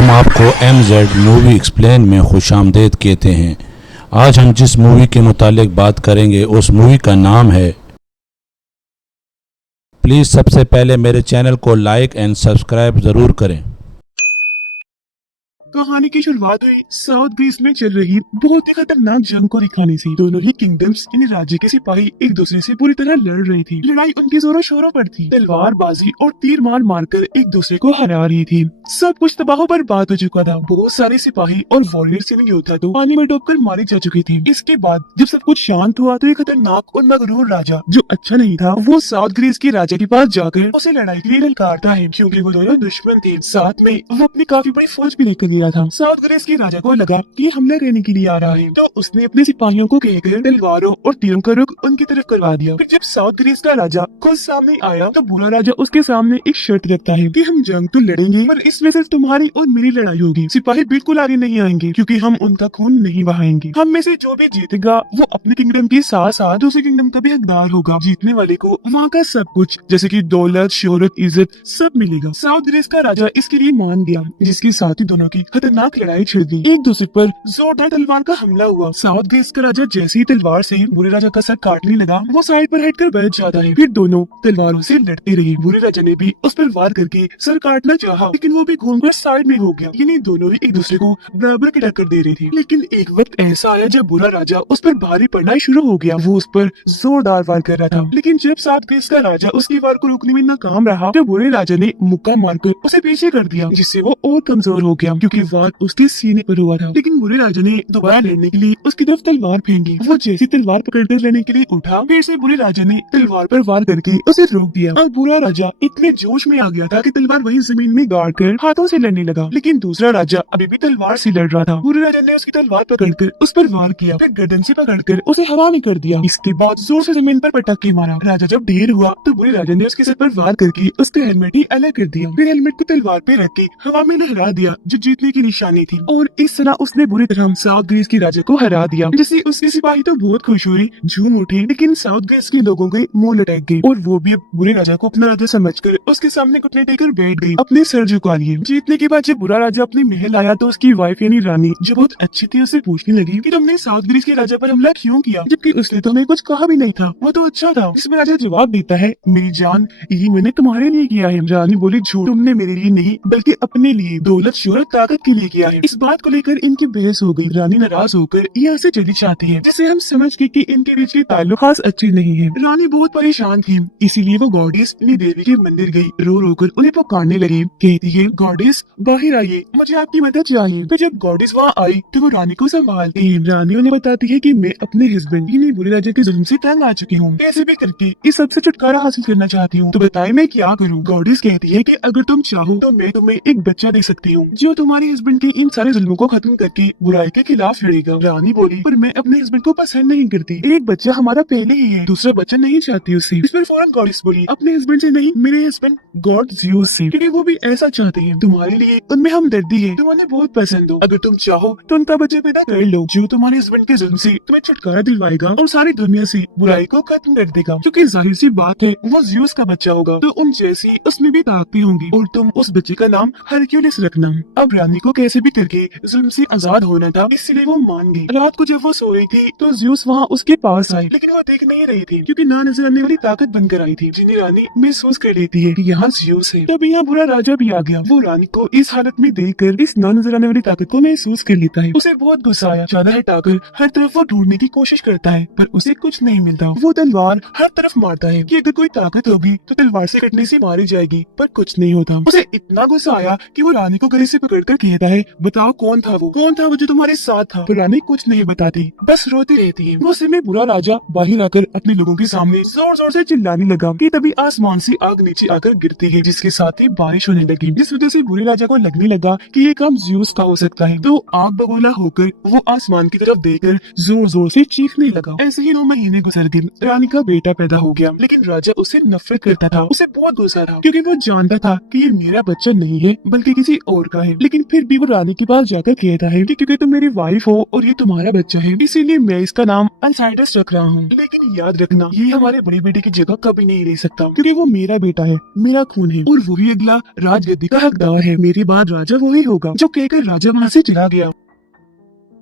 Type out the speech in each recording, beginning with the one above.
हम आपको MZ movie explain में खुशामदीद कहते हैं। आज हम जिस मूवी के मुतालिक बात करेंगे उस मूवी का नाम है। प्लीज़ सबसे पहले मेरे चैनल को लाइक एंड सब्सक्राइब ज़रूर करें। कहानी की शुरुआत हुई साउथ ग्रीस में चल रही बहुत ही खतरनाक जंग को दिखाने से। दोनों ही किंगडम्स यानी राज्य के सिपाही एक दूसरे से पूरी तरह लड़ रही थी। लड़ाई उनकी जोरों शोरों पर थी। तलवारबाजी और तीर मार मारकर एक दूसरे को हरा रही थी। सब कुछ तबाह बर्बाद हो चुका था। बहुत सारे सिपाही और वॉरियर्स यानी योद्धा तो पानी में डूबकर मारे जा चुके थे। इसके बाद जब सब कुछ शांत हुआ तो एक खतरनाक और मगरूर राजा जो अच्छा नहीं था वो साउथ ग्रीस के राजा के पास जाकर उसे लड़ाई के लिए ललकारता है, क्योंकि वो दोनों दुश्मन थे। साथ में वो अपनी काफी बड़ी फौज भी लेकर गया था। साउथ ग्रीस के राजा को लगा कि ये हमला करने के लिए आ रहा है, तो उसने अपने सिपाहियों को कहकर तलवारों और तीरों का रुख उनकी तरफ करवा दिया। फिर जब साउथ ग्रीस का राजा खुद सामने आया तो बुरा राजा उसके सामने एक शर्त रखता है कि हम जंग तो लड़ेंगे पर इसमें सिर्फ तुम्हारी और मेरी लड़ाई होगी। सिपाही बिल्कुल आगे नहीं आएंगे क्योंकि हम उनका खून नहीं बहाएंगे। हम में से जो भी जीतेगा वो अपने किंगडम के साथ साथ दूसरे किंगडम का भी हकदार होगा। जीतने वाले को वहाँ का सब कुछ जैसे कि दौलत, शोहरत, इज्जत सब मिलेगा। साउथ ग्रीस का राजा इसके लिए मान गया, जिसके साथ ही दोनों की खतरनाक लड़ाई छिड़ गई। एक दूसरे पर जोरदार तलवार का हमला हुआ। साउथ ग्रीस का राजा जैसे ही तलवार से बुरे राजा का सर काटने लगा वो साइड पर हटकर बैठ जाता है। फिर दोनों तलवारों से लड़ते रहे। बुरे राजा ने भी उस पर वार करके सर काटना चाहा, लेकिन वो भी घूमकर साइड में हो गया। यानी दोनों ही एक दूसरे को बराबर की टक्कर दे रहे थे। लेकिन एक वक्त ऐसा आया जब बुरा राजा उस पर भारी पड़ना शुरू हो गया। वो उस पर जोरदार वार कर रहा था, लेकिन जब साउथ ग्रीस का राजा उसकी वार को रोकने में नाकाम रहा तो बुरे राजा ने मुक्का मारकर उसे पीछे कर दिया, जिससे वो और कमजोर हो गया क्योंकि वार उसके सीने पर हुआ था। लेकिन बुरे राजा ने दोबारा लड़ने के लिए उसकी तरफ तलवार फेंकी। वो जैसी तलवार पकड़कर लड़ने के लिए उठा, फिर से बुरे राजा ने तलवार पर वार करके उसे रोक दिया। और बुरा राजा इतने जोश में आ गया था कि तलवार वही जमीन में गाड़ कर हाथों से लड़ने लगा। लेकिन दूसरा राजा अभी भी तलवार से लड़ रहा था। बुरे राजा ने उसकी तलवार पकड़कर उस पर वार किया, फिर गर्दन से पकड़कर उसे हवा में कर दिया। इसके बाद जोर से जमीन पर पटक के मारा। राजा जब ढेर हुआ तो बुरे राजा ने उसके सर पर वार करके उसका हेलमेट ही अलग कर दिया। फिर हेलमेट को तलवार पे रख के हवा में लहरा दिया, जो जीतने की निशानी थी। और इस तरह उसने बुरी तरह साउथ ग्रीस के राजा को हरा दिया। जिससे उसके सिपाही तो बहुत खुश हुए, झूम उठे, लेकिन साउथ ग्रीस के लोगों के मुंह लटक गए और वो भी बुरे राजा को अपना राजा समझकर उसके सामने घुटने टेकर बैठ गई, अपने सर झुका लिए। जीतने के बाद जब बुरा राजा अपने महल आया तो उसकी वाइफ यानी रानी जो बहुत अच्छी थी उससे पूछने लगी कि तुमने साउथ ग्रीस के राजा पर हमला क्यों किया, जबकि उसने तुम्हें कुछ कहा भी नहीं था, वो तो अच्छा था। इसमें राजा जवाब देता है, मेरी जान, ये मैंने तुम्हारे लिए किया है। रानी बोली, झूठ, तुमने मेरे लिए नहीं बल्कि अपने लिए, दौलत, शोहरत, ताकत के लिए किया है। इस बात को लेकर इनकी बहस हो गई। रानी नाराज होकर यहाँ से चली जाती है, जिससे हम समझ गए कि इनके बीच के ताल्लुक खास अच्छे नहीं है। रानी बहुत परेशान थी, इसीलिए वो गॉडेस यानी देवी के मंदिर गई। रो रो कर उन्हें पुकारने लगी, कहती है, गॉडेस बाहर आइए, मुझे आपकी मदद चाहिए। फिर जब गॉडेस वहाँ आई तो वो रानी को संभालती है। रानी उन्हें बताती है कि मैं अपने हस्बैंड यानी बुरे राजा के जुल्म से तंग आ चुकी हूँ, कैसे भी करके इस सबसे छुटकारा हासिल करना चाहती हूँ, तो बताए मैं क्या करूँ। गॉडेस कहती है कि अगर तुम चाहो तो मैं तुम्हें एक बच्चा दे सकती हूँ जो तुम्हारे हस्बैंड के इन सारे जुल्मों को खत्म करके बुराई के खिलाफ लड़ेगा। रानी बोली, पर मैं अपने हस्बैंड को पसंद नहीं करती, एक बच्चा हमारा पहले ही है, दूसरा बच्चा नहीं चाहती उसे। इस पर फौरन गॉडेस बोली, अपने हस्बैंड से नहीं, मेरे हस्बैंड गॉड ज़्यूस से, क्योंकि वो भी ऐसा चाहते हैं। तुम्हारे लिए उनमें हमदर्दी है, तुम उन्हें बहुत पसंद हो, अगर तुम चाहो तो उनका बच्चा पैदा कर लो जो तुम्हारे हस्बैंड के जुल्म से तुम्हें छुटकारा दिलवाएगा और सारी दुनिया से बुराई को खत्म कर देगा। क्योंकि जाहिर सी बात है वो ज़्यूस का बच्चा होगा तो उन जैसी उसमें भी ताकतें होंगी और तुम उस बच्चे का नाम हरक्यूलिस रखना। अब रानी को कैसे भी करके जुल्म से आजाद होना था, इसलिए वो मान गई। रात को जब वो सो रही थी तो ज़्यूस वहाँ उसके पास आई, लेकिन वो देख नहीं रही थी क्योंकि ना नजर आने वाली ताकत बनकर आई थी, जिन्हें रानी महसूस कर लेती है कि यहाँ ज़्यूस है। तब यहाँ बुरा राजा भी आ गया। वो रानी को इस हालत में देखकर इस ना नजर आने वाली ताकत को महसूस कर लेता है। उसे बहुत गुस्सा आया। चादर हटाकर हर तरफ वो ढूंढने की कोशिश करता है पर उसे कुछ नहीं मिलता। वो तलवार हर तरफ मारता है कि अगर कोई ताकत होगी तो तलवार से कटने से मारी जाएगी, पर कुछ नहीं होता। उसे इतना गुस्सा आया कि वो रानी को गले से पकड़कर कहता है, बताओ कौन था वो जो तुम्हारे साथ था। पर रानी कुछ नहीं बताती, बस रोती रहती है। वो समय बुरा राजा बाहर आकर अपने लोगों के सामने जोर जोर से चिल्लाने लगा कि तभी आसमान से आग नीचे आकर गिरती है, जिसके साथ ही बारिश होने लगी। जिस वजह से बुरे राजा को लगने लगा कि ये काम ज़्यूस का हो सकता है, तो आग बगोला होकर वो आसमान की तरफ देखकर जोर जोर से चीखने लगा। ऐसे ही 9 महीने गुजर गए। रानी का बेटा पैदा हो गया, लेकिन राजा उससे नफरत करता था। उसे बहुत गुस्सा था क्योंकि वो जानता था कि ये मेरा बच्चा नहीं है बल्कि किसी और का है। लेकिन फिर भी वो रानी के पास जाकर कहता है कि क्योंकि तुम मेरी वाइफ हो और ये तुम्हारा बच्चा है, इसीलिए मैं इसका नाम अल्साइडस रख रहा हूँ। लेकिन याद रखना, ये हमारे बड़े बेटे की जगह कभी नहीं ले सकता, क्योंकि वो मेरा बेटा है, मेरा खून है और वही अगला राजगद्दी का हकदार है। मेरे बाद राजा वही होगा। जो कहकर राजा वहाँ से चला गया।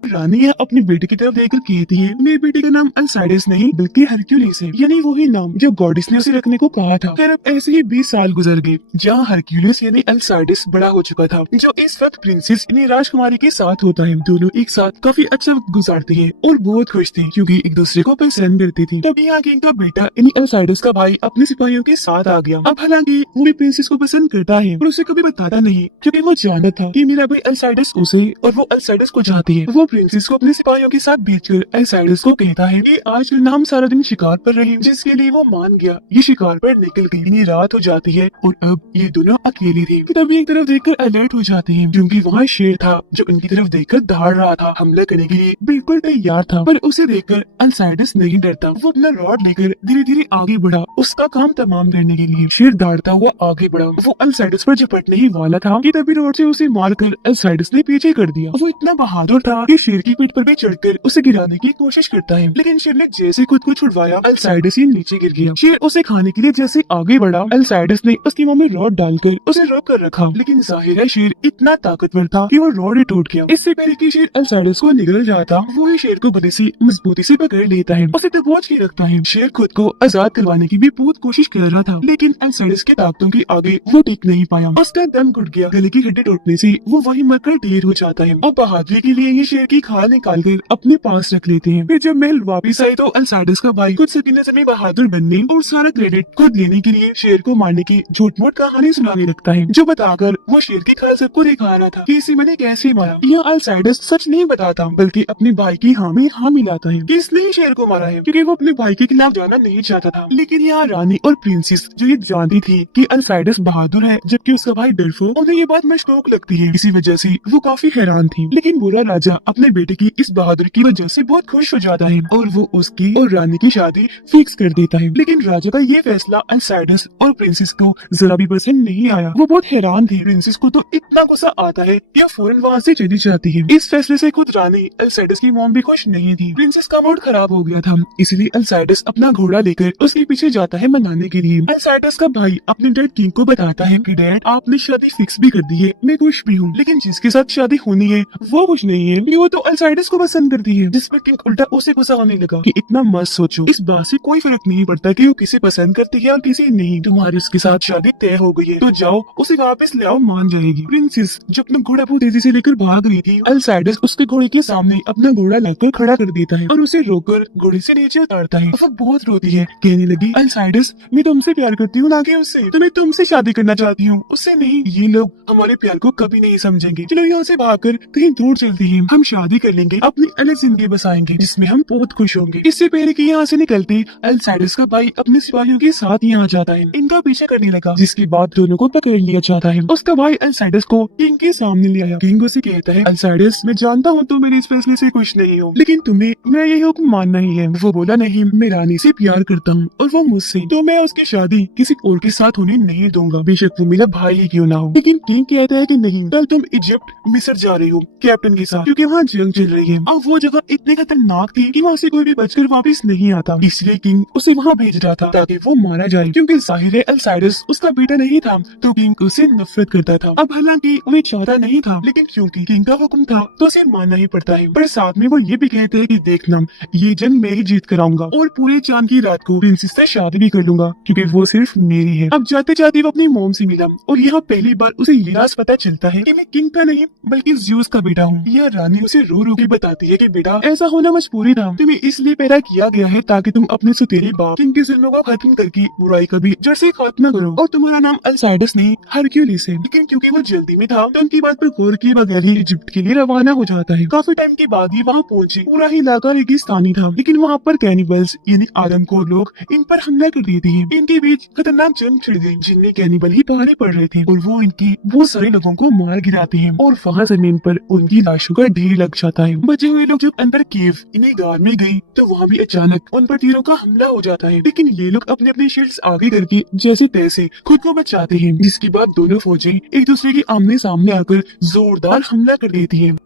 रानी यह अपने बेटे की तरफ देखकर कहती है, मेरे बेटे का नाम अल्साइडस नहीं बल्कि हरक्यूलिस है, यानी वही नाम जो गॉडेस ने उसे रखने को कहा था। फिर अब ऐसे ही 20 साल गुजर गए, जहाँ हरक्यूलिस यानी अल्साइडस बड़ा हो चुका था, जो इस वक्त प्रिंसेस यानी राजकुमारी के साथ होता है। दोनों एक साथ काफी अच्छा वक्त गुजारते हैं और बहुत खुश थे, क्योंकि एक दूसरे को पसंद करते थे। तभी यहाँ किंग का बेटा यानी अल्साइडस का भाई अपने सिपाहियों के साथ आ गया। अब हालांकि वो भी प्रिंसेस को पसंद करता है, पर उसे कभी बताता नहीं, क्योंकि वो जानता था कि मेरा भाई अल्साइडस उसे और वो अल्साइडस को चाहती है। वो प्रिंसेस को अपने सिपाहियों के साथ भेजकर अल्साइडस को कहता है कि आज हम सारा दिन शिकार पर रहे, जिसके लिए वो मान गया। ये शिकार पर निकल गई, यानी रात हो जाती है और अब ये दोनों अकेले थे। तभी एक तरफ देखकर अलर्ट हो जाते हैं, क्योंकि वहाँ शेर था जो उनकी तरफ देखकर दहाड़ रहा था, हमला करने के लिए बिल्कुल तैयार था। पर उसे देखकर अल्साइडस नहीं डरता। वो अपना रॉड लेकर धीरे धीरे आगे बढ़ा, उसका काम तमाम करने के लिए। शेर दहाड़ता हुआ आगे बढ़ा। वो अल्साइडस पर झपटने ही वाला था कि तभी रॉड से उसे मारकर अल्साइडस ने पीछे कर दिया। वो इतना बहादुर था कि शेर की पीठ पर भी चढ़कर उसे गिराने की कोशिश करता है, लेकिन शेर ने जैसे खुद को छुड़वाया, अल्साइडस ही नीचे गिर गया। शेर उसे खाने के लिए जैसे आगे बढ़ा, अल्साइडस ने उसकी मुंह में रॉड डालकर उसे रोक कर रखा, लेकिन जाहिर है शेर इतना ताकतवर था कि वो रॉड ही टूट गया। इससे पहले कि शेर अल्साइडस को निगल जाता, वो ही शेर को बड़ी सी मजबूती से पकड़ लेता है, उसे दबोच के रखता है। शेर खुद को आजाद करवाने की भी बहुत कोशिश कर रहा था, लेकिन अल्साइडस के ताकतों के आगे वो टिक नहीं पाया। उसका दम घुट गया। गले की हड्डी टूटने से वो वही मरकर ढेर हो जाता है। और बहादुरी के लिए ये शेर की खाल निकाल कर अपने पास रख लेते हैं। फिर जब महल वापिस आई तो अल्साइडस का भाई कुछ सेकंड में बहादुर बनने और सारा क्रेडिट खुद लेने के लिए शेर को मारने की झूठ मूठ कहानी सुनाने लगता है, जो बताकर वो शेर की खाल सबको दिखा रहा था कि इसे मैंने कैसे मारा। यह अल्साइडस सच नहीं बताता, बल्कि अपने भाई की हाँ में हाँ मिलाता है कि इसने ही शेर को मारा है, क्योंकि वो अपने भाई के खिलाफ जाना नहीं चाहता था। लेकिन यहाँ रानी और प्रिंसेस जो ये जानती थी कि अल्साइडस बहादुर है जबकि उसका भाई डरपोक, उन्हें ये बात मशकूक लगती है। इसी वजह से वो काफी हैरान थी। लेकिन बुरा राजा अपने बेटे की इस बहादुरी की वजह से बहुत खुश हो जाता है और वो उसकी और रानी की शादी फिक्स कर देता है। लेकिन राजा का ये फैसला अल्साइडस और प्रिंसेस को जरा भी पसंद नहीं आया। वो बहुत हैरान थी। प्रिंसेस को तो इतना गुस्सा आता है कि फौरन वहाँ से चली जाती है। इस फैसले से खुद रानी अल्साइडस की मॉम भी खुश नहीं थी। प्रिंसेस का मूड खराब हो गया था, इसलिए अल्साइडस अपना घोड़ा लेकर उसके पीछे जाता है मनाने के लिए। अल्साइडस का भाई अपने डैड किंग को बताता है कि डैड आपने शादी फिक्स भी कर दी है, मैं खुश भी हूँ, लेकिन जिसके साथ शादी होनी है वो खुश नहीं है, वो तो अल्साइडस को पसंद करती है। जिस पर किंग उल्टा उसे गुस्सा होने लगा कि इतना मत सोचो, इस बात से कोई फर्क नहीं पड़ता कि वो किसे पसंद करती है और किसे नहीं, तुम्हारी उसके साथ शादी तय हो गई है, तो जाओ उसे वापस ले आओ, मान जाएगी। प्रिंसेस जो अपना घोड़ा बहुत तेजी से लेकर भाग रही थी, अल्साइडस उसके घोड़े के सामने अपना घोड़ा लाकर खड़ा कर देता है और उसे रोककर घोड़े से नीचे उतारता है। वो बहुत रोती है, कहने लगी अल्साइडस मैं तुमसे प्यार करती हूँ, ना कि उससे, तो मैं तुमसे शादी करना चाहती हूँ, उससे नहीं। ये लोग हमारे प्यार को कभी नहीं समझेंगे, चलो यहाँ से भागकर कहीं दूर चलते हैं, हम शादी कर लेंगे, अपनी अलग जिंदगी बसाएंगे जिसमें हम बहुत खुश होंगे। इससे पहले कि यहाँ से निकलते अल्साइडस का भाई अपने सिपाहियों के साथ यहाँ जाता है, इनका पीछा करने लगा, जिसके बाद दोनों को पकड़ लिया जाता है। उसका भाई अल्साइडस को किंग के सामने ले आया। किंग उसे कहता है अल्साइडस मैं जानता हूँ तुम मेरे इस फैसले से खुश नहीं हो, लेकिन तुम्हें मैं ये हुक्म मानना ही है। वो बोला नहीं, मैं रानी से प्यार करता हूँ और वो मुझसे, तो मैं उसकी शादी किसी और के साथ होने नहीं दूंगा, बेशक वो मेरा भाई ही क्यों ना हो। लेकिन किंग कहता है कि नहीं, कल तुम इजिप्ट मिस्र जा रही हो कैप्टन के साथ, क्योंकि वहाँ जंग चल रही है और वो जगह इतनी खतरनाक थी कि वहाँ से कोई भी बचकर वापस नहीं आता, इसलिए किंग उसे वहाँ भेज रहा था ताकि वो मारा जाए, क्योंकि जाहिर है अल्साइडस उसका बेटा नहीं था, तो किंग उसे नफरत करता था। अब हालांकि वो चाहता नहीं था, लेकिन क्योंकि किंग का हुक्म था तो उसे मानना ही पड़ता है। पर साथ में वो ये भी कहते हैं कि देखना ये जंग मैं ही जीत कर आऊंगा और पूरे चांद की रात को प्रिंसेस से शादी भी कर लूंगा, क्योंकि वो सिर्फ मेरी है। अब जाते जाते वो अपनी मोम से मिला और यहाँ पहली बार उसे ये राज पता चलता है कि मैं किंग का नहीं बल्कि ज़्यूस का बेटा हूँ। यह रानी उसे रो रो के बताती है कि बेटा ऐसा होना मजबूरी था, तुम्हें इसलिए पैदा किया गया है ताकि तुम अपने सुतेरे बाप किंग के जुल्मों को खत्म करके बुराई का भी जड़ से खात्मा करो, और तुम्हारा नाम अल्साइडस नहीं हरक्यूलिस है। लेकिन क्योंकि वो जल्दी में था तो उनकी बात पर गौर किए बगैर ही इजिप्ट के लिए रवाना हो जाता है। काफी टाइम के बाद ही वहाँ पहुंचे। पूरा ही इलाका रेगिस्तानी था, लेकिन वहाँ पर कैनिबल्स यानी आदमखोर लोग इन पर हमला कर देते हैं। इनके बीच खतरनाक जंग छिड़ गई, जिनमें कैनिबल ही पहाड़े पड़ रहे थे और वो इनकी बहुत सारे लोगों को मार गिराते हैं और वहाँ जमीन पर उनकी लाशों का ढेर लगा लग जाता है। बचे हुए लोग जब अंदर केव इन्हीं गार में गए तो वहाँ भी अचानक उन पर तीरों का हमला हो जाता है, लेकिन ये लोग अपने अपने शील्ड्स आगे करके जैसे तैसे खुद को बचाते हैं, जिसके बाद दोनों फौजें एक दूसरे के आमने सामने आकर जोरदार हमला कर देती हैं।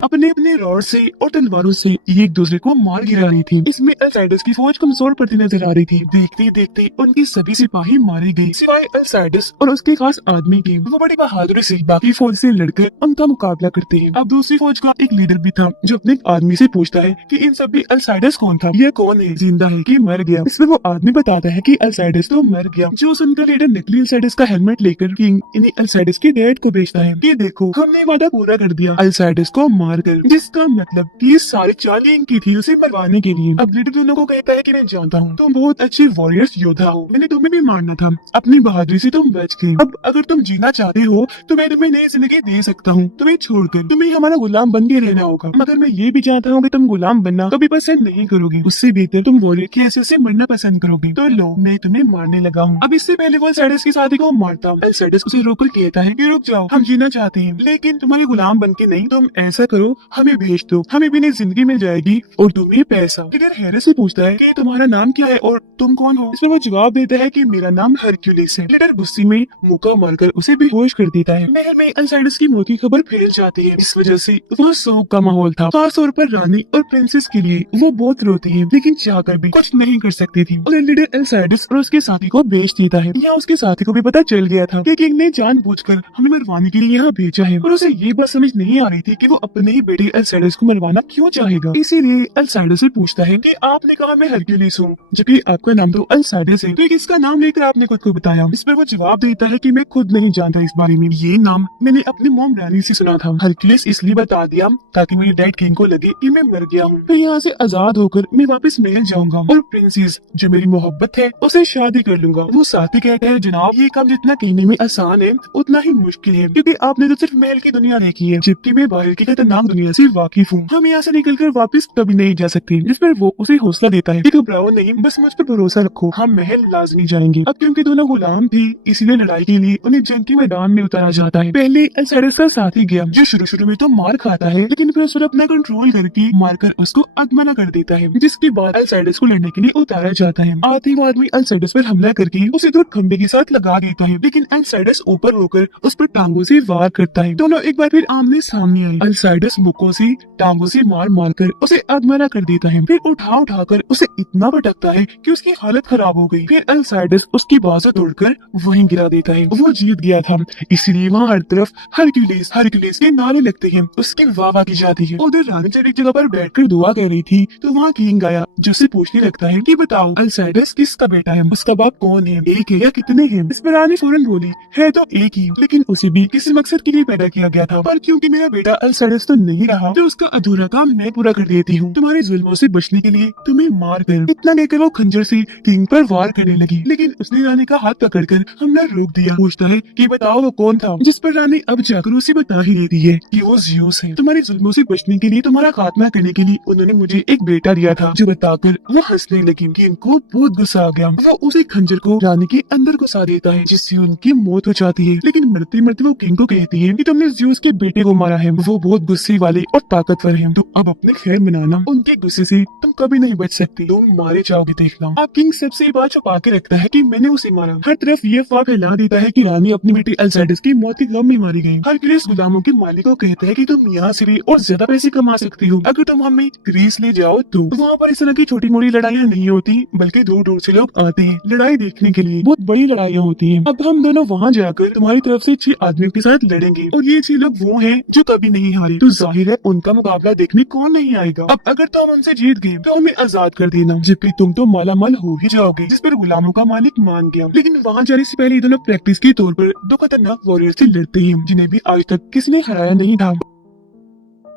अपने अपने रॉड से और तलवारों से एक दूसरे को मार गिरा रही थी। इसमें अल्साइडस की फौज कमजोर पड़ती नजर आ रही थी। देखते देखते उनके सभी सिपाही मारे गए सिवाय अल्साइडस और उसके खास आदमी के। वो बड़ी बहादुरी से बाकी फौज से लड़कर उनका मुकाबला करते हैं। अब दूसरी फौज का एक लीडर भी था जो अपने आदमी से पूछता है कि इन सभी अल्साइडस कौन था, यह कौन है, जिंदा है कि मर गया। इसमें वो आदमी बताता है कि अल्साइडस तो मर गया। जो सुनकर लीडर नकली अल्साइडस का हेलमेट लेकर किंग इन्हीं अल्साइडस के डैड को बेचता है। ये देखो, हमने वादा पूरा कर दिया अल्साइडस को मारकर, जिसका मतलब कि ये सारे चाल इनकी थी उसे मरवाने के लिए। अब लीडर दोनों को कहता है कि मैं जानता हूँ तुम बहुत अच्छे वॉरियर्स योद्धा हो, मैंने तुम्हें भी मारना था, अपनी बहादुरी से तुम बच गए। अब अगर तुम जीना चाहते हो तो मैं तुम्हें नई जिंदगी दे सकता हूँ, तुम्हें छोड़कर तुम्हें हमारा गुलाम बन के रहना होगा। मगर मैं ये भी चाहता हूँ कि तुम गुलाम बनना कभी पसंद नहीं करोगे, उससे बेहतर तुम वॉरियर की हैसियत से मरना पसंद करोगे। तो लो, मैं तुम्हें मारने लगा हूँ। अब इससे पहले वो अल्साइडस की साथी को मारता, अल्साइडस उसे रोककर कहता है कि रुक जाओ, हम जीना चाहते हैं लेकिन तुम्हारे गुलाम बन के नहीं। तुम ऐसा करो, हमें भेज दो, हमें भी नई जिंदगी मिल जाएगी और तुम्हें पैसा। लीडर हैरिस से पूछता है कि तुम्हारा नाम क्या है और तुम कौन हो। इस पर वो जवाब देता है कि मेरा नाम हरक्यूलिस है। लीडर गुस्से में मुक्का मारकर उसे बेहोश कर देता है। महल में अल्साइडस की मौत की खबर फैल जाती है। इस वजह से वहाँ शोक का माहौल था, खास तौर पर रानी और प्रिंसेस के लिए। वो बहुत रोती है लेकिन चाहकर भी कुछ नहीं कर सकती थी और लीडर अल्साइडस और उसके साथी को बेच देता है। यहाँ उसके साथी को भी पता चल गया था कि किंग ने जानबूझकर हमें मरवाने के लिए यहाँ भेजा है और उसे ये बात समझ नहीं आ रही थी कि वो अपने ही बेटे अल्साइडस को मरवाना क्यों चाहेगा। इसीलिए अल्साइडस से पूछता है कि आपने कहा मैं हरक्यूलिस हूँ, जबकि आपका नाम तो अल्साइडस है, तो ये किसका नाम लेकर आपने खुद को बताया। इस पर वो जवाब देता है कि मैं खुद नहीं जानता इस बारे में, ये नाम मैंने अपनी मॉम रानी से सुना था। हरक्यूलिस इसलिए बता दिया ताकि मेरे डैड किंग को लगे कि मैं मर गया हूँ। फिर यहाँ से आजाद होकर मैं वापस महल जाऊंगा और प्रिंसेस जो मेरी मोहब्बत है उसे शादी कर लूंगा। वो साथी कहता है जनाब, ये काम जितना कहने में आसान है उतना ही मुश्किल है, क्योंकि आपने तो सिर्फ महल की दुनिया देखी है, जबकि मैं बाहर की खतरनाक दुनिया से वाकिफ हूँ। हम यहाँ से निकलकर वापस कभी नहीं जा सकते। जिस पर वो उसे हौसला देता है कि घबराओ नहीं, बस मुझ पर भरोसा रखो, हम महल लाजमी जाएंगे। अब क्योंकि दोनों गुलाम थे इसीलिए लड़ाई के लिए उन्हें जंग के मैदान में उतारा जाता है। पहले अल्साइडस का साथी गया जो शुरू में तो मार खाता है, लेकिन फिर उस पर अपना कंट्रोल करके मारकर उसको अधमरा कर देता है, जिसके बाद अल्साइडस को लड़ने के लिए उतारा जाता है। आते ही आदमी अल्साइडस पर हमला करके उसे दो खंबे के साथ लगा देता है, लेकिन अल्साइडस ऊपर होकर उस पर टांगों से वार करता है। दोनों एक बार फिर आमने सामने आए। अल्साइडस मुक्कों से टांगों से मार मारकर उसे अधमरा कर देता है, फिर उठाकर उसे इतना पटकता है कि उसकी हालत खराब हो गई। फिर अल्साइडस उसकी बाजू तोड़कर वहीं गिरा देता है। वो जीत गया था, इसलिए वहाँ हर तरफ हरक्यूलिस हरक्यूलिस के नारे लगते हैं, उसकी वाह की जाती है। उधर रानी जब एक जगह पर बैठकर दुआ कर रही थी तो वहाँ किंग आया जो उससे पूछने लगता है कि बताओ अल्साइडस किसका बेटा है, उसका बाप कौन है, एक है या कितने हैं। इस पर रानी फौरन बोली है तो एक ही, लेकिन उसे भी किसी मकसद के लिए पैदा किया गया था, पर क्योंकि मेरा बेटा अल्साइडस तो नहीं रहा तो उसका अधूरा काम मैं पूरा कर देती हूँ। तुम्हारे जुल्मों से बचने के लिए तुम्हें मार कर। इतना कहकर वो खंजर से किंग पर वार करने लगी, लेकिन उसने रानी का हाथ पकड़कर हमला रोक दिया। पूछता है कि बताओ वो कौन था, जिस पर रानी अब जाकर उसे बता ही देती है कि वो ज़्यूस है। तुम्हारे जुल्मों से बचने के लिए, तुम्हारा खात्मा करने के लिए उन्होंने मुझे एक बेटा दिया था। जो बताकर वो हंसने लगी। किंग को बहुत गुस्सा आ गया। वो उसे खंजर को रानी के अंदर घुसा देता है, जिससे उनकी मौत हो जाती है। लेकिन मरते मरते वो किंग को कहती है कि तुमने ज़्यूस के बेटे को मारा है, वो बहुत गुस्से वाले और ताकतवर है, तो अब अपने खैर मनाना, उनके गुस्से से तुम कभी नहीं बच सकती, तुम मारे जाओगे देखना। अब किंग सबसे ये बात छुपा के रखता है कि मैंने उसे मारा। हर तरफ ये अफवाह फैला देता है कि रानी अपनी बेटी अल्साइडस की मौत के गम में मारी गई। हरक्यूलिस गुलामों के मालिक को कहता है कि तुम यहाँ से भी और ज्यादा पैसे कमा सकती हो अगर तुम हमें ग्रीस ले जाओ तो। वहाँ पर इस तरह की छोटी मोटी लड़ाइयाँ नहीं होती, बल्कि दूर दूर से लोग आते हैं लड़ाई देखने के लिए। बहुत बड़ी लड़ाइयाँ होती हैं। अब हम दोनों वहाँ जाकर तुम्हारी तरफ से 6 आदमियों के साथ लड़ेंगे और ये 6 लोग वो हैं जो कभी नहीं हारे, तो जाहिर है उनका मुकाबला देखने कौन नहीं आएगा। अब अगर तुम उनसे जीत गए तो हमें आजाद कर देना, जबकि तुम तो मालामाल हो ही जाओगे। जिस पर गुलामों का मालिक मान गया। लेकिन वहाँ जाने से पहले ये दोनों प्रैक्टिस के तौर पर 2 खतरनाक वॉरियर से लड़ते हैं, जिन्हें भी आज तक किसी ने हराया नहीं था।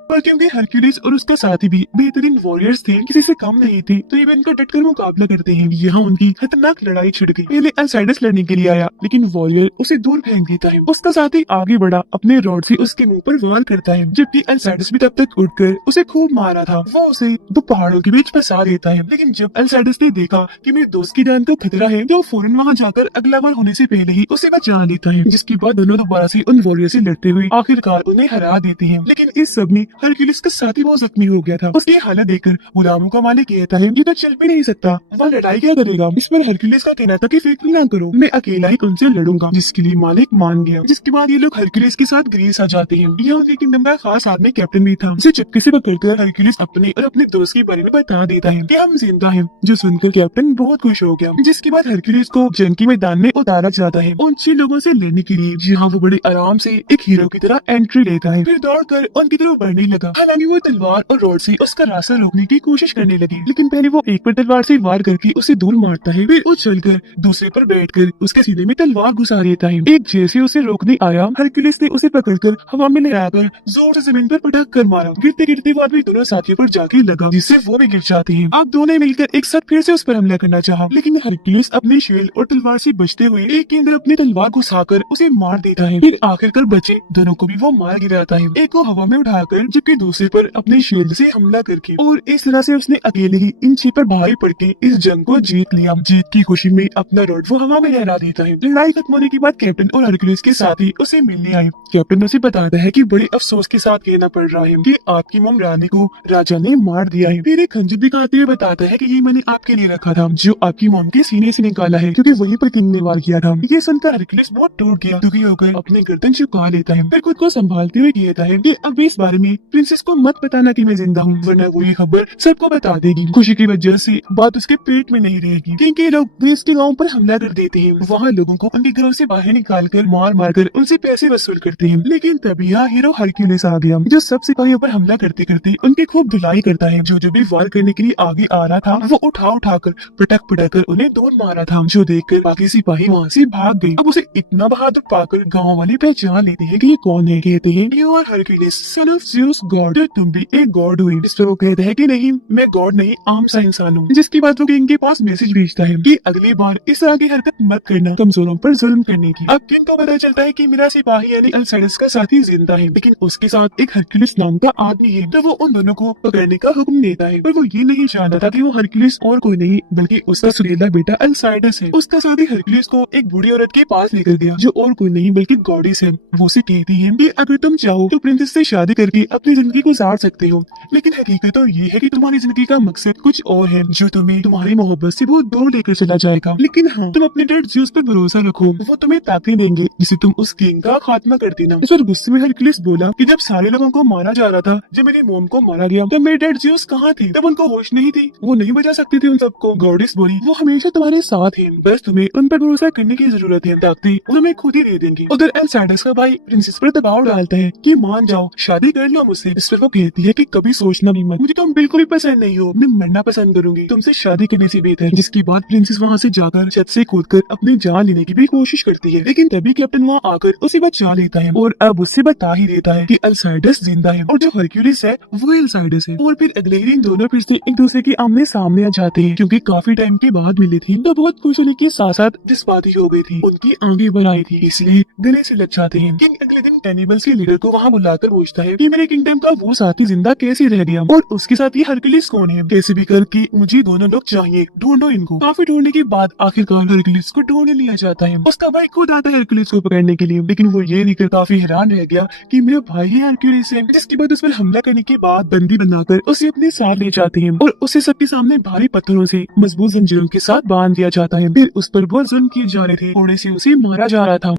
पर क्योंकि हरक्यूलिस और उसका साथी भी बेहतरीन वॉरियर्स थे, किसी से कम नहीं थे, तो ये भी इनका डटकर मुकाबला करते हैं। यहाँ उनकी खतरनाक लड़ाई छिड़ गई। पहले अल्साइडस लड़ने के लिए आया, लेकिन वॉरियर उसे दूर फेंक देता है। उसका साथी आगे बढ़ा, अपने रॉड से उसके मुंह पर वार करता है, जबकि अल्साइडस भी तब तक उठकर उसे खूब मारा था। वो उसे 2 पहाड़ों के बीच फंसा देता है। लेकिन जब अल्साइडस ने देखा कि मेरे दोस्त की जान को खतरा है, तो फौरन वहाँ जाकर अगला बार होने से पहले ही उसे बचा लेता है, जिसके बाद दोनों दोबारा से उन वॉरियर से लड़ते हुए आखिरकार उन्हें हरा देते हैं। लेकिन इस सब में हरक्यूलिस का साथी बहुत जख्मी हो गया था। उसकी हालत देखकर गुलामों का मालिक कहता है ये तो चल भी नहीं सकता, वह लड़ाई क्या करेगा। इस पर हरक्यूलिस का कहना था कि फिक्र ना करो, मैं अकेला ही उनसे लड़ूंगा, जिसके लिए मालिक मान गया। जिसके बाद ये लोग हरक्यूलिस के साथ ग्रीस आ जाते हैं। यह उनके किंगडम का खास आदमी कैप्टन भी था। उसे चुपके से पकड़कर हरक्यूलिस अपने और अपने दोस्त के बारे में बता देता है कि हम जिंदा हैं, जो सुनकर कैप्टन बहुत खुश हो गया। जिसके बाद हरक्यूलिस को जंग के मैदान में उतारा जाता है उन 6 लोगों से लड़ने के लिए, जहाँ वो बड़े आराम से एक हीरो की तरह एंट्री लेता है। फिर दौड़कर उनकी तरफ बढ़ने लगा। हालांकि वो तलवार और रॉड से उसका रास्ता रोकने की कोशिश करने लगी, लेकिन पहले वो एक पर तलवार से वार करके उसे दूर मारता है। फिर उछलकर दूसरे पर बैठकर उसके सीने में तलवार घुसा देता है। एक जैसे उसे रोकने आया, हरक्यूलिस ने उसे पकड़कर हवा में लहराकर जोर से जमीन पर पटक कर मारा। गिरते गिरते वो आदमी दोनों साथियों पर जाके लगा, जिससे वो भी गिर जाते हैं। अब दोनों मिलकर एक साथ फिर से उस पर हमला करना चाहा, लेकिन हरक्यूलिस अपने शील्ड और तलवार से बचते हुए एक के अंदर अपनी तलवार घुसाकर उसे मार देता है। फिर आखिरकार बचे दोनों को भी वो मार गिराता है, एक को हवा में उठाकर जबकि दूसरे पर अपने शील्ड से हमला करके। और इस तरह से उसने अकेले ही इन 6 पर भारी पड़ के इस जंग को जीत लिया। जीत की खुशी में अपना रॉड वो हवा में लहरा देता है। लड़ाई खत्म होने के बाद कैप्टन और हरक्यूलिस के साथी उसे मिलने आए। कैप्टन उसे बताता है कि बड़े अफसोस के साथ कहना पड़ रहा है कि आपकी मोम रानी को राजा ने मार दिया है। फिर एक खंजर दिखाते हुए बताता है कि ये मैंने आपके लिए रखा था, जो आपकी मोम के सीने से निकाला है, क्योंकि वहीं पर किंग ने वार किया था। ये सुनकर हरक्यूलिस बहुत टूट गया, दुखी होकर अपने गर्दन झुका लेता है। फिर खुद को संभालते हुए कहता है कि अब इस बारे में प्रिंसेस को मत बताना कि मैं जिंदा हूँ, वरना वो ये खबर सबको बता देगी। खुशी की वजह से बात उसके पेट में नहीं रहेगी, क्योंकि लोग ग्रीस के गाँव पर हमला कर देते हैं। वहाँ लोगों को उनके घरों से बाहर निकाल कर मार मार कर उनसे पैसे वसूल करते हैं। लेकिन तभी यहाँ हीरो हरक्यूलिस आ गया, जो सब सिपाहियों पर हमला करते करते उनकी खूब धुलाई करता है। जो भी वार करने के लिए आगे आ रहा था, वो उठा कर पटक पटक कर उन्हें दूर मारा था, जो देखकर बाकी सिपाही वहाँ से भाग गए। अब उसे इतना बहादुर पाकर गाँव वाले पहचान लेते हैं कि ये कौन है। कहते हैं you are Hercules, son of Zeus god, तो तुम भी एक गॉड हुए। इस पर वो कहता है कि नहीं, मैं गॉड नहीं, आम सा इंसान हूँ। जिसके बाद वो किंग के पास मैसेज भेजता है कि अगली बार इस तरह की हरकत मत करना, कमजोरों पर जुल्म करने की। अब किंग को पता चलता है कि मेरा सिपाही यानी अल्साइडस का साथी जिंदा है, लेकिन उसके साथ एक हरक्यूलिस नाम का आदमी है। तो वो उन दोनों को पकड़ने का हुक्म देता है, पर वो ये नहीं जानता था कि वो हरक्यूलिस और कोई नहीं बल्कि उसका सुरीला बेटा अल्साइडस है। उसका साथी हरक्यूलिस को एक बूढ़ी औरत के पास लेकर गया, जो और कोई नहीं बल्कि गॉडेस है। वो उसे कहती है कि अगर तुम चाहो तो प्रिंसेस से शादी करके अपनी जिंदगी गुजार सकते हो, लेकिन हकीकत तो ये है कि तुम्हारी जिंदगी का मकसद कुछ और है, जो तुम्हें तुम्हारी मोहब्बत से बहुत दूर लेकर चला जाएगा। लेकिन हाँ, तुम अपने डैड ज़्यूस पर भरोसा रखो, वो तुम्हें ताकत देंगे जिसे तुम उस किंग का खात्मा कर देना। इस पर गुस्से में हरक्यूलिस बोला कि जब सारे लोगों को मारा जा रहा था, जब मेरी मोम को मारा गया, तब मेरे डैड ज़्यूस कहाँ थे? तब उनको होश नहीं थी, वो नहीं बचा सकते थे उन सबको। गॉडेस बोली वो हमेशा तुम्हारे साथ है, बस तुम्हें उन पर भरोसा करने की जरूरत है, ताकि वो तुम्हें खुद ही दे देंगे। उधर अल्साइडस का भाई प्रिंसेस पर दबाव डालता है कि मान जाओ, शादी कर लो मुझसे। इस पर वो कहती है कि कभी सोचना भी मत, मुझे तुम बिल्कुल भी पसंद नहीं हो, मैं मरना पसंद करूंगी, तुमसे शादी करने से बेहतर। जिसके बाद प्रिंसेस वहाँ से जाकर छत से कूदकर अपनी जान लेने की भी कोशिश करती है, लेकिन तभी कैप्टन वहाँ आकर उसे बचा लेता है और अब उससे बता ही देता है कि अल्साइडस जिंदा है और जो हरक्यूलिस है वो अल्साइडस है। और फिर अगले ही दिन दोनों फिर से एक दूसरे के आमने सामने आ जाते हैं, क्योंकि काफी टाइम के बाद मिली थी, तो बहुत खुश होने के साथ साथ जज्बाती हो गई थी, उनकी आंखें भर आई थी, इसलिए गले से लग जाते हैं। किंग अगले दिन कैनिबल्स के लीडर को वहाँ बुलाकर पूछता है कि मेरे किंगडम का वो साथी जिंदा कैसे रह गया और उसके साथ ये हरक्यूलिस कौन है। कैसे भी करके मुझे दोनों लोग चाहिए, ढूंढो इनको। काफी ढूंढने के बाद आखिरकार हरक्यूलिस को ढूंढ लिया जाता है। उसका भाई खुद आता है हरक्यूलिस को पकड़ने के लिए, लेकिन वो ये देखकर काफी हैरान रह गया कि मेरा भाई ही हरक्यूलिस है। जिसके बाद उस पर हमला करने के बाद बंदी बनाकर उसे अपने साथ ले जाते हैं और उसे सबके सामने भारी पत्थरों से मजबूत जंजीरों के साथ बांध दिया जाता है। फिर उस पर बहुत जुल्म किए जा रहे थे, थोड़े से उसे मारा जा रहा था।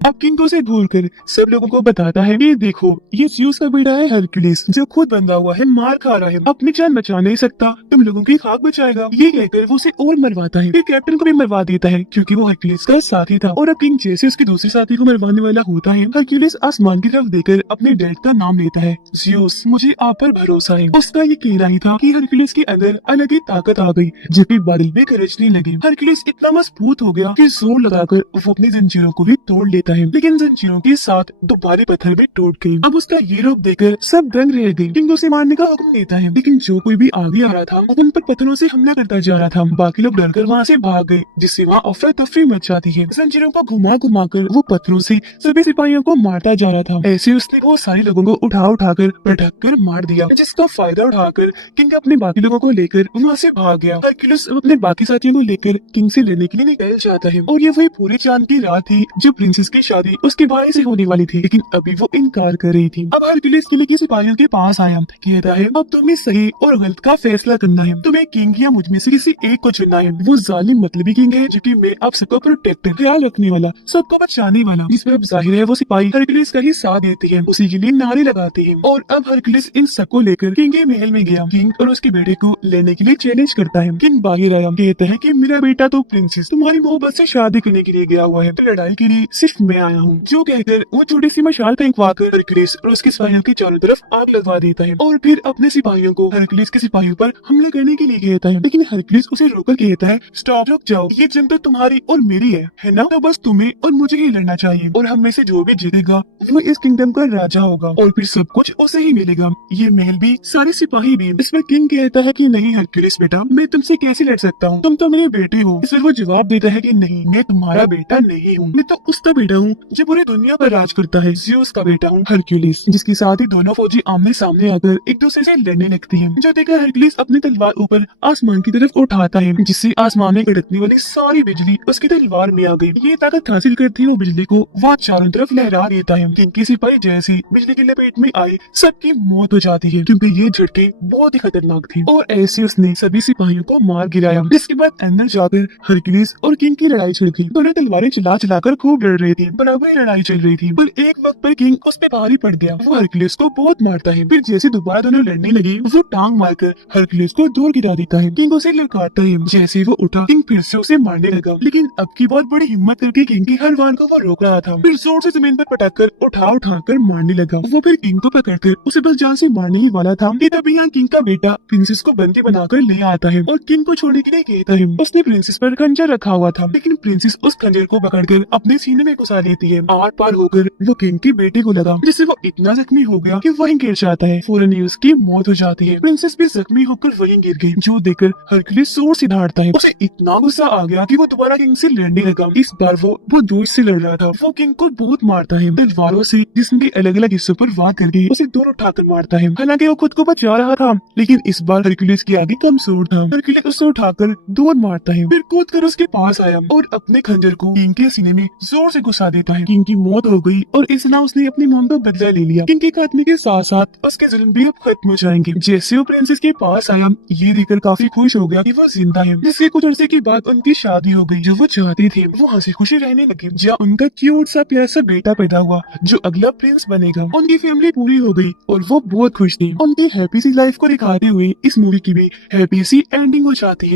अब किंग को से घूर कर सब लोगों को बताता है कि देखो, ये ज़्यूस का बेटा है हरक्यूलिस, जो खुद बंधा हुआ है, मार खा रहा है, अपनी जान बचा नहीं सकता, तुम लोगों की खाक बचाएगा। ये कहकर वो उसे और मरवाता है। फिर कैप्टन को भी मरवा देता है, क्योंकि वो हरक्यूलिस का साथी था। और अब किंग जैसे उसके दूसरे साथी को मरवाने वाला होता है, हरक्यूलिस आसमान की तरफ देखकर अपने डैड का नाम लेता है, ज़्यूस, मुझे आप पर भरोसा है। उसका ये कहना ही था कि हरक्यूलिस के अंदर अलग ही ताकत आ गई, जबकि बादल भी गरजने लगे। हरक्यूलिस इतना मजबूत हो गया कि जोर लगाकर वो अपनी जंजीरों को भी तोड़ लेता है, लेकिन जंजीरों के साथ दो भारी पत्थर भी टूट गई। अब उसका ये रूप देखकर सब दंग रह गए। किंग उसे मारने का हुक्म देता है, लेकिन जो कोई भी आगे आ रहा था वो उन पर पत्थरों से हमला करता जा रहा था। बाकी लोग डरकर वहाँ से भाग गए, जिससे वहाँ अफरा तफरी मच जाती है। जंजीरों को घुमा घुमा कर वो पत्थरों से सभी सिपाहियों को मारता जा रहा था। ऐसे उसने बहुत सारे लोगों को उठा कर पटक कर मार दिया, जिसका फायदा उठाकर किंग अपने बाकी लोगों को लेकर वहाँ से भाग गया। हरक्यूलिस अपने बाकी साथियों को लेकर किंग से लड़ने के लिए निकल जाता है। और ये वही पूरे चांद की रात थी जब प्रिंसेस के की शादी उसके भाई से होने वाली थी, लेकिन अभी वो इनकार कर रही थी। अब हरक्यूलिस किले के सिपाहियों के पास आया, कहता है अब तुम्हें सही और गलत का फैसला करना है, तुम्हें किंग या मुझ में से किसी एक को चुनना है। वो जालिम मतलबी किंग है जो कि मैं आप सबका प्रोटेक्टर, ख्याल रखने वाला, सबको बचाने वाला, जिसमें अब जाहिर है वो सिपाही हरक्यूलिस का ही साथ देते हैं, उसी के लिए नारे लगाते हैं। और अब हरक्यूलिस इन सबको लेकर किंग के महल में गया। किंग और उसके बेटे को लेने के लिए चैलेंज करता है। किंग बाहर आया, कहता है कि मेरा बेटा तो प्रिंसेस तुम्हारी मोहब्बत से शादी करने के लिए गया हुआ है, तो लड़ाई के लिए सिर्फ मैं आया हूँ। जो कहकर वो छोटी सी मशाल फेंकवा कर हरक्यूलिस और उसके सिपाहियों के चारों तरफ आग लगवा देता है और फिर अपने सिपाहियों को हरक्यूलिस के सिपाहियों पर हमला करने के लिए कहता है। लेकिन हरक्यूलिस उसे रोककर कहता है स्टॉप, रुक जाओ, ये जंग तो तुम्हारी और मेरी है ना? तो बस तुम्हें और मुझे ही लड़ना चाहिए और हम में से जो भी जीतेगा वो इस किंगडम का राजा होगा और फिर सब कुछ उसे ही मिलेगा, ये महल भी, सारे सिपाही भी। इस पर किंग कहता है कि नहीं हरक्यूलिस बेटा, मैं तुमसे कैसे लड़ सकता हूँ, तुम तो मेरे बेटे हो। इस पर वो जवाब देता है कि नहीं, मैं तुम्हारा बेटा नहीं हूँ, मैं तो उसका बेटा हूँ जो पूरी दुनिया पर राज करता है, ज़्यूस का बेटा हूँ, हरक्यूलिस। जिसके साथ ही दोनों फौजी आमने सामने आकर एक दूसरे से लड़ने लगते हैं, जो देखकर हरक्यूलिस अपनी तलवार ऊपर आसमान की तरफ उठाता है, जिससे आसमान में कड़कने वाली सारी बिजली उसकी तलवार में आ गई। ये ताकत हासिल करती वो बिजली को वो चारों तरफ लहरा देता है। किंग के सिपाही जैसे बिजली की लपेट में आए सबकी मौत हो जाती है, क्योंकि ये झटके बहुत ही खतरनाक थे और ऐसे उसने सभी सिपाहियों को मार गिराया। जिसके बाद अंदर जाकर हरक्यूलिस और किंग की लड़ाई छिड़ गई। दोनों तलवारें चला चलाकर खूब लड़ रहे थे, बराबर लड़ाई चल रही थी, पर एक वक्त पर किंग उस पे भारी पड़ गया। वो हरक्यूलिस को बहुत मारता है, फिर जैसे दोबारा दोनों लड़ने लगे वो टांग मारकर हरक्यूलिस को दूर गिरा देता है। किंग उसे लड़काता है, जैसे वो उठा किंग फिर से उसे मारने लगा, लेकिन अब की बहुत बड़ी हिम्मत करके किंग की हर वार को वो रोक रहा था। फिर जोर से जमीन पर पटक उठा कर मारने लगा। वो फिर किंग को पकड़कर उसे बस जान से मारने ही वाला था कि तभी यहाँ किंग का बेटा प्रिंसेस को बंदी बनाकर ले आता है और किंग को छोड़ने के लिए कहता है। उसने प्रिंसेस पर खंजर रखा हुआ था, लेकिन प्रिंसेस उस खंजर को पकड़कर अपने सीने में घुसा लेती है। आर पार होकर वो किंग के बेटे को लगा, जिससे वो इतना जख्मी हो गया कि वहीं गिर जाता है। फौरन ही उसकी मौत हो जाती है। प्रिंसेस भी जख्मी होकर वहीं गिर गई, जो देखकर हरक्यूलिस जोर से दहाड़ता है। उसे इतना गुस्सा आ गया कि वो दोबारा किंग से लड़ने लगा। इस बार वो दूर से लड़ रहा था। वो किंग को बहुत मारता है तलवारों से, जिसमें अलग अलग हिस्सों पर वार करके उसे दूर उठाकर मारता है। हालांकि वो खुद को बचा रहा था, लेकिन इस बार हरक्यूलिस की आगे कमजोर था। हरक्यूलिस उसे उठाकर दूर मारता है, फिर कूद कर उसके पास आया और अपने खंजर को किंग के सीने में जोर से घुसा देता है। किंग की मौत हो गई और इस तरह उसने अपनी मौत का बदला ले लिया। किंग के खात्मे के साथ साथ उसके जुल्म भी अब खत्म हो जाएंगे। जैसे वो प्रिंसेस के पास आया, ये देखकर काफी खुश हो गया कि वो जिंदा है। जिसके कुछ अरसे के बाद उनकी शादी हो गई। जो वो चाहते थे वो हंसी खुशी रहने लगे, जहाँ उनका क्यूट सा प्यारा सा बेटा पैदा हुआ जो अगला प्रिंस बनेगा। उनकी फैमिली पूरी हो गई और वो बहुत खुश थी। उनकी हैप्पी सी लाइफ को दिखाते हुए इस मूवी की भी हैप्पी सी एंडिंग हो जाती है।